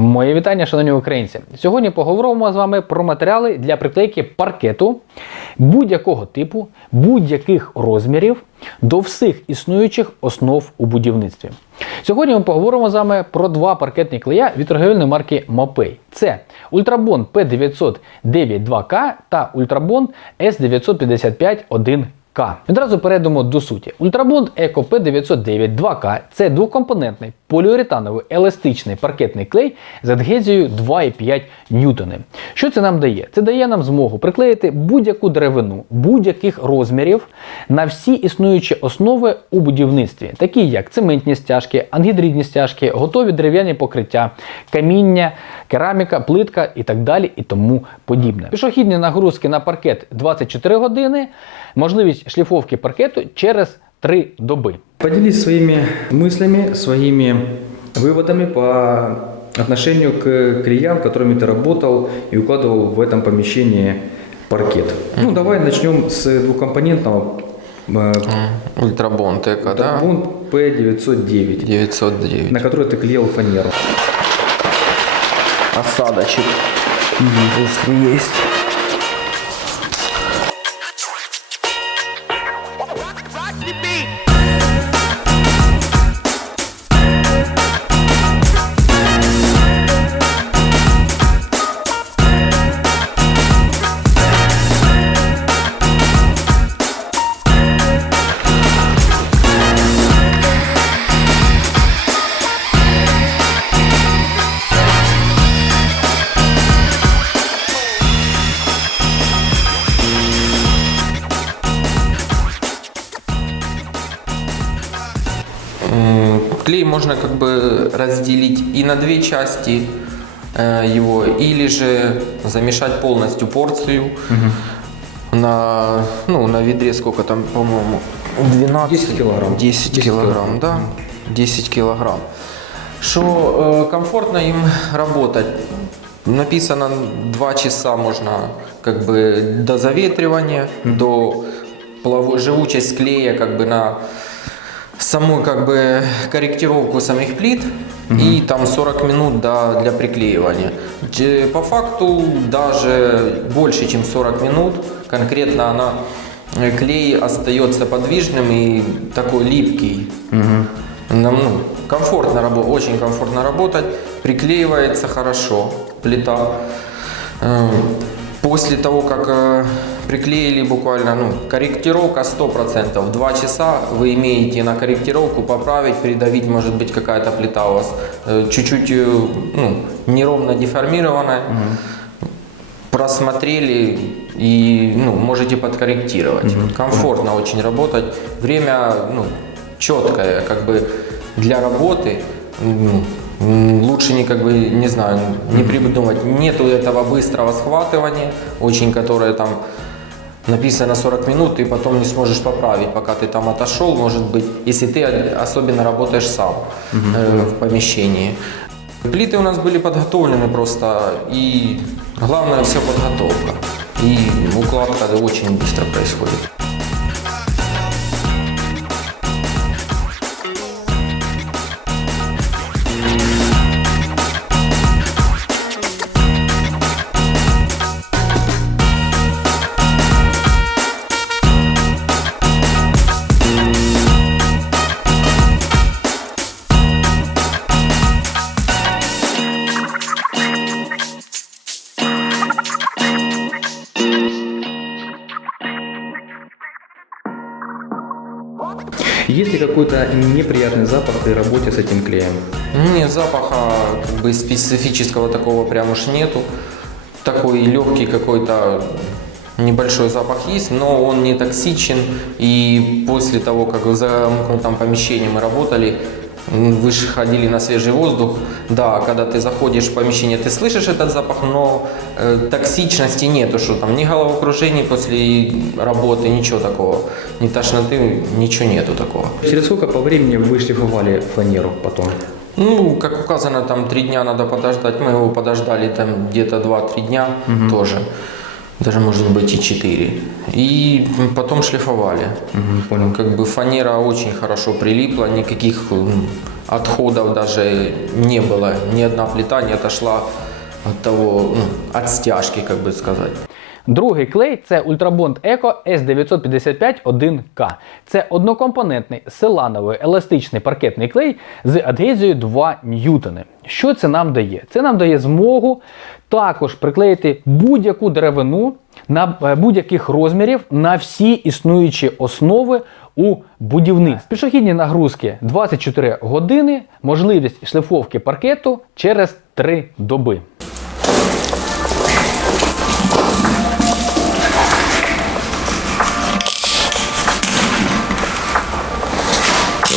Моє вітання, шановні українці. Сьогодні поговоримо з вами про матеріали для приклейки паркету будь-якого типу, будь-яких розмірів до всіх існуючих основ у будівництві. Сьогодні ми поговоримо з вами про два паркетні клея від торговельної марки Mopay. Це Ultrabond P909 2K та Ultrabond S955 1K. Відразу перейдемо до суті. Ultrabond Eco P909 2K це двокомпонентний поліуретановий еластичний паркетний клей з адгезією 2,5 ньютони. Що це нам дає? Це дає нам змогу приклеїти будь-яку деревину будь-яких розмірів на всі існуючі основи у будівництві, такі як цементні стяжки, ангідридні стяжки, готові дерев'яні покриття, каміння, кераміка, плитка і так далі, і тому подібне. Пішохідні нагрузки на паркет 24 години, можливість шліфовки паркету через 3 доби. Поделись своими мыслями, своими выводами по отношению к клеям, которыми ты работал и укладывал в этом помещении паркет. Ну, давай начнем с двухкомпонентного э, Ультрабонд Эко, да? Carbon P909, 909. на который ты клеил фанеру. Осадочек, если есть. Клей можно как бы разделить и на две части э, его, или же замешать полностью порцию на, ну, на ведре сколько там, по-моему, 12 10 килограмм. 10 10 килограмм, да, 10 килограмм. Что э, комфортно им работать. Написано 2 часа можно как бы до заветривания, до плаву- живучесть клея как бы на саму как бы корректировку самих плит и там 40 минут до, для приклеивания. По факту даже больше, чем 40 минут, конкретно она э, клей остается подвижным и такой липкий. Нам ну, комфортно работать, очень комфортно работать, приклеивается хорошо плита. Э, После того, как э, приклеили буквально, ну, корректировка 100%, 2 часа вы имеете на корректировку поправить, придавить, может быть, какая-то плита у вас э, чуть-чуть э, ну, неровно деформированная. Просмотрели и ну, можете подкорректировать. Комфортно очень работать. Время ну, четкое, как бы для работы. Лучше не как бы, не знаю, не придумать. Нету этого быстрого схватывания, очень которое там написано 40 минут, и потом не сможешь поправить, пока ты там отошел, может быть, если ты особенно работаешь сам э, в помещении. Плиты у нас были подготовлены просто, и главное все подготовка. И укладка очень быстро происходит. Есть ли какой-то неприятный запах при работе с этим клеем? Не, запаха как бы специфического такого прям уж нету. Такой легкий какой-то небольшой запах есть, но он не токсичен. И после того, как в замкнутом помещении мы работали, вы же ходили на свежий воздух. Да, когда ты заходишь в помещение, ты слышишь этот запах, но э, токсичности нету, что там ни головокружений после работы, ничего такого. Ни тошноты, ничего нету такого. Через сколько по времени вы шлифовали фанеру потом? Ну, как указано, там три дня надо подождать. Мы его подождали там где-то 2-3 дня тоже. Даже может быть и 4. И потом шлифовали. Мгм, понял. Как бы фанера очень хорошо прилипла, никаких отходов даже не было. Ни одна плита не отошла от того, ну, от стяжки, как бы сказать. Другий клей це Ultrabond Eco S955-1K. Це однокомпонентний силановий еластичний паркетний клей з адгезією 2 ньютони. Що це нам дає? Це нам дає змогу також приклеїти будь-яку деревину на е, будь-яких розмірів на всі існуючі основи у будівництві. Пішохідні нагрузки 24 години, можливість шліфовки паркету через 3 доби.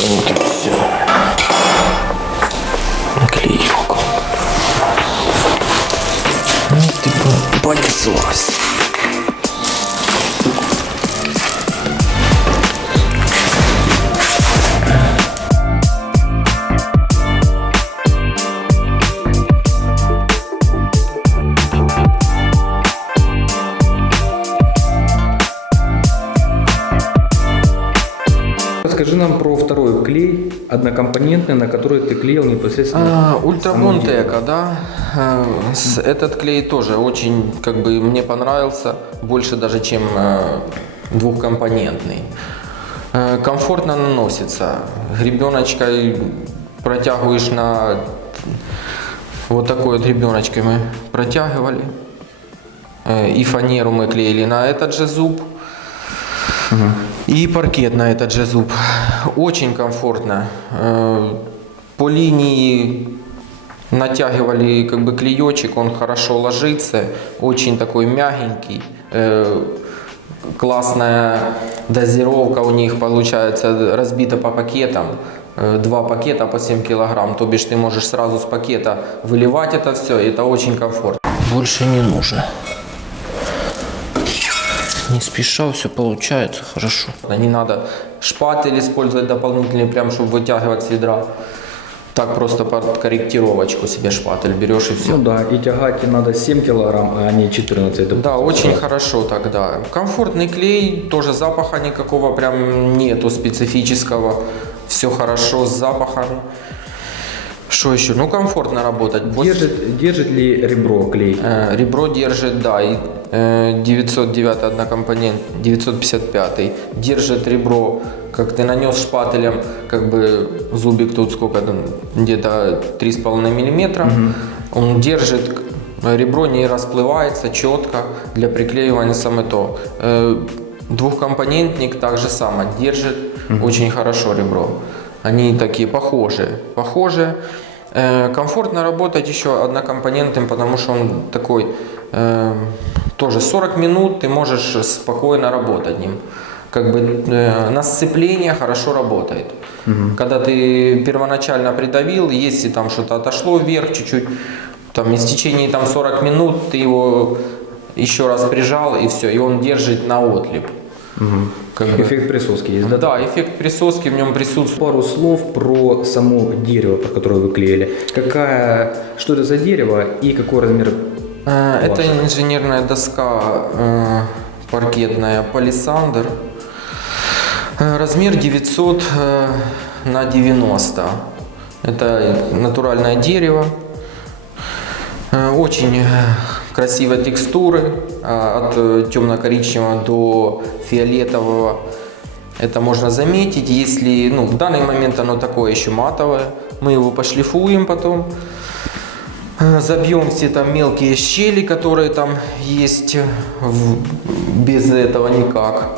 Вот и все. Наклеилка. Ну ты по- понеслась. Клей, однокомпонентный, на который ты клеил непосредственно. А. Эко, да. Э, Этот клей тоже очень, как бы, мне понравился, больше даже, чем э, двухкомпонентный. Э, Комфортно наносится. Гребеночкой протягиваешь на... Вот такой вот гребеночкой мы протягивали. И фанеру мы клеили на этот же зуб. И паркет на этот же зуб. Очень комфортно. Э, По линии натягивали как бы клеечек, он хорошо ложится, очень такой мягенький. Э, Классная дозировка у них получается разбита по пакетам. Э, Два пакета по 7 килограмм, то бишь ты можешь сразу с пакета выливать это все, и это очень комфортно. Больше не нужно. Не спеша все получается хорошо. Не надо шпатель использовать дополнительный, прям чтобы вытягивать с ведра. Так просто под корректировочку себе шпатель берешь и все. Ну да, и тягать и надо 7 килограмм, а не 14. допустим, Да, очень хорошо тогда. Комфортный клей, тоже запаха никакого прям нету специфического. Все хорошо с запахами. Что еще? Ну, комфортно работать. После- Держит, держит ли ребро клей? Э, Ребро держит, да, и э, 909 однокомпонент, 955 держит ребро, как ты нанес шпателем, как бы зубик тут сколько там, где-то 3,5 миллиметра, он держит, ребро не расплывается четко для приклеивания самое то. Э, Двухкомпонентник также само держит очень хорошо ребро. Они такие похожие, похожие. Э, Комфортно работать еще однокомпонентным, потому что он такой э, тоже 40 минут ты можешь спокойно работать ним. Как бы э, на сцепление хорошо работает. Когда ты первоначально придавил, если там что-то отошло вверх чуть-чуть, там из течение там 40 минут ты его еще раз прижал и все, и он держит на отлип. Как бы- Эффект присоски есть, да? Да, эффект присоски в нем присутствует. Пару слов про само дерево, про которое вы клеили. Какая, что это за дерево и какой размер? Э, Это инженерная доска э, паркетная Палисандр. Э, Размер 900 э, на 90. Это натуральное дерево. Э, Очень красивой текстуры. э, От э, темно-коричневого до фиолетового. Это можно заметить, если ну, в данный момент оно такое еще матовое. Мы его пошлифуем потом. Э, Забьем все там мелкие щели, которые там есть. в- без этого никак.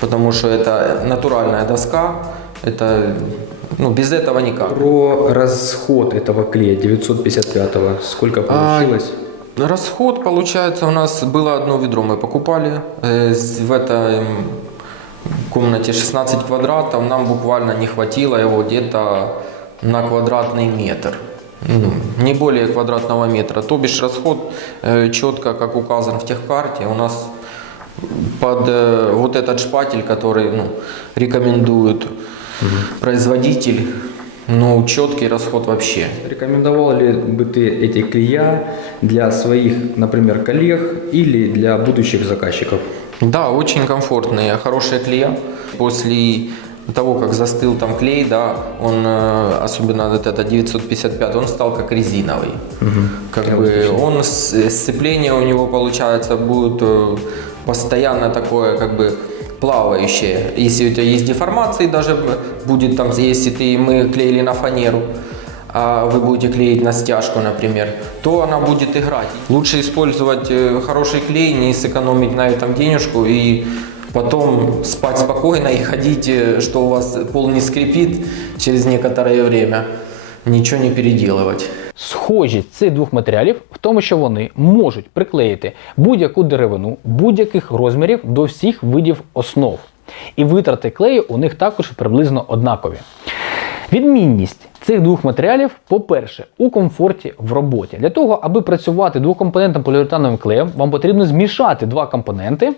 Потому что это натуральная доска. Это ну, без этого никак. Про расход этого клея 955-го. Сколько А, получилось? Расход, получается, у нас было одно ведро, мы покупали. Э, В этой комнате 16 квадратов, нам буквально не хватило его где-то на квадратный метр. Ну, Не более квадратного метра. То бишь расход э, четко, как указан в техкарте, у нас под э, вот этот шпатель, который ну, рекомендует производитель, ну, четкий расход вообще. Рекомендовал ли бы ты эти клея для своих, например, коллег или для будущих заказчиков? Да, очень комфортные, хорошие клея. После того, как застыл там клей, да, он, э, особенно вот это 955, он стал как резиновый. Как бы он, с- сцепление у него, получается, будет э, постоянно такое, как бы, плавающее. Если у тебя есть деформации, даже будет там, если ты, мы клеили на фанеру, а вы будете клеить на стяжку, например, то она будет играть. Лучше использовать э, хороший клей, не сэкономить на этом денежку и потом спать спокойно и ходить, э, что у вас пол не скрипит через некоторое время, ничего не переделывать. Схожість цих двох матеріалів в тому, що вони можуть приклеїти будь-яку деревину будь-яких розмірів до всіх видів основ. І витрати клею у них також приблизно однакові. Відмінність цих двох матеріалів, по-перше, у комфорті в роботі. Для того, аби працювати двокомпонентним поліуретановим клеєм, вам потрібно змішати два компоненти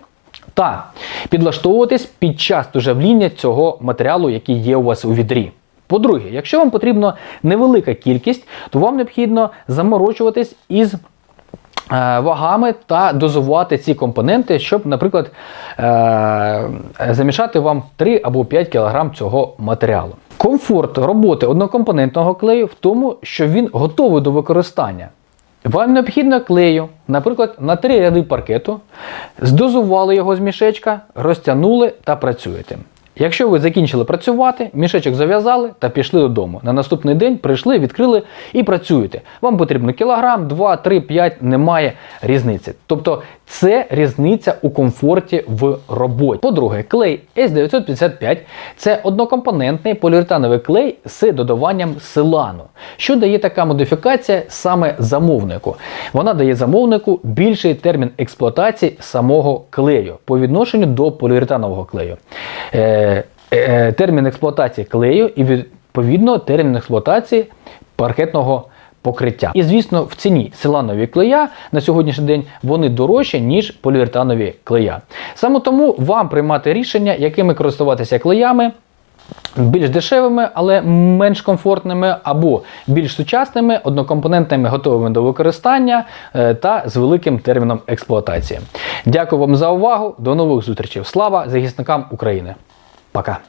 та підлаштовуватись під час дожавління цього матеріалу, який є у вас у відрі. По-друге, якщо вам потрібна невелика кількість, то вам необхідно заморочуватись із е, вагами та дозувати ці компоненти, щоб, наприклад, е, замішати вам 3 або 5 кг цього матеріалу. Комфорт роботи однокомпонентного клею в тому, що він готовий до використання. Вам необхідно клею, наприклад, на три ряди паркету, здозували його з мішечка, розтягнули та працюєте. Якщо ви закінчили працювати, мішечок зав'язали та пішли додому. На наступний день прийшли, відкрили і працюєте. Вам потрібно кілограм, 2, 3, 5, немає різниці. Тобто це різниця у комфорті в роботі. По-друге, клей S955 це однокомпонентний поліуретановий клей з додаванням силану. Що дає така модифікація саме замовнику? Вона дає замовнику більший термін експлуатації самого клею по відношенню до поліуретанового клею. Е, е, термін експлуатації клею і відповідно термін експлуатації паркетного покриття. І звісно, в ціні силанові клея на сьогоднішній день вони дорожчі, ніж поліуретанові клея. Саме тому вам приймати рішення, якими користуватися клеями. Більш дешевими, але менш комфортними, або більш сучасними, однокомпонентними, готовими до використання е, та з великим терміном експлуатації. Дякую вам за увагу. До нових зустрічей. Слава захисникам України. Пока.